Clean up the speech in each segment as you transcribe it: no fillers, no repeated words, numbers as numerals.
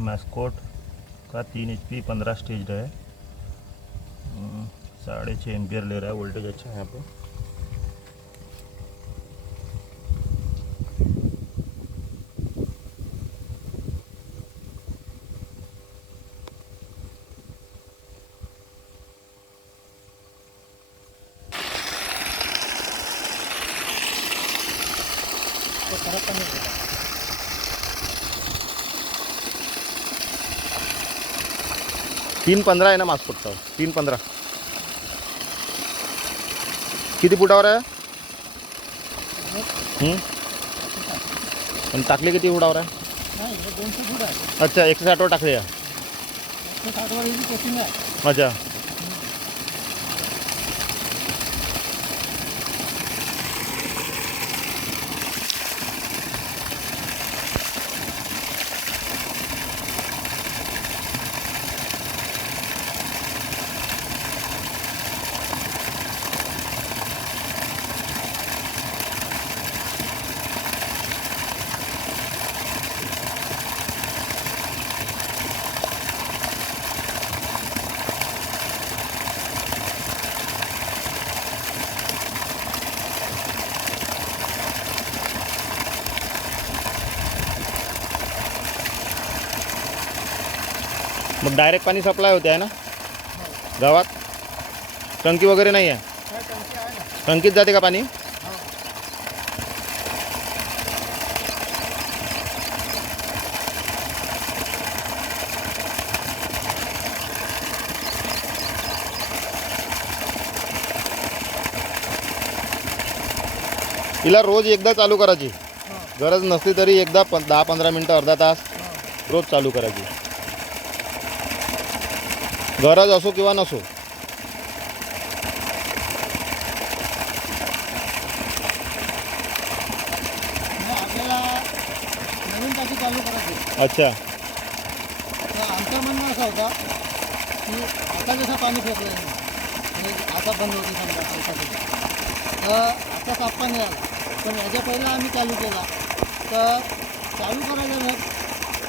Mascot का 3 HP 15 stage है। 6.5 ampere ले रहा है, वोल्टेज अच्छा है यहाँ पे। तीन 15 आहे ना मास्कोटचा, 3.15 किती फुटावर आहे? पण टाकले किती फुटावर आहे? नाही, हे 200 फूट आहे. अच्छा 160 वर टाकले आहे. 160 वर ही कोचिंग आहे. अच्छा मग डायरेक्ट पाणी सप्लाय होते आहे ना गावात? टंकी वगैरे नाही आहे? काय टंकी आहे ना. टंकीत जाते का पाणी? हो. हिला रोज एकदा चालू करायची, गरज नसली तरी एकदा 10-15 मिनटं अर्धा तास रोज चालू करायची, गरज असो किंवा नसो. आपल्याला नवीन टाकी चालू करायची. अच्छा तर आमचं म्हणणं असं होतं की आता जसं पाणी फेकलं आणि आता बंद होती समजा पावसाचं, तर आता साफ पाणी आलं. पण याच्या पहिला आम्ही चालू केला, तर चालू करायला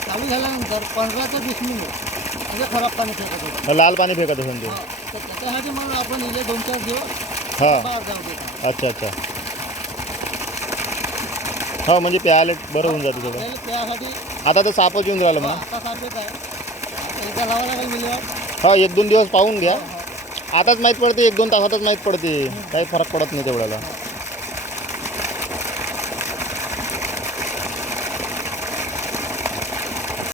चालू झाल्यानंतर 15 ते 20 मिनिट म्हणजे खराब पाणी फेकत होतं. लाल पाणी फेकत असेल ते. हो, तर त्याच्यासाठी म्हणून आपण इले 2-4 दिवस हां बाहेर जाऊ देतो. अच्छा अच्छा हो, म्हणजे प्यायला बरं होऊन जाते सगळं. आपल्याला त्यासाठी आता तर सापच येऊन राहिलं म्हणा. आता साफ येत आहे. आता एकदा लावायला लागेल मिळालं. हो 1-2 दिवस पाहून घ्या. हो. आताच माहीत पडते, 1-2 तासातच माहीत पडते, काही फरक पडत नाही तेवढ्याला.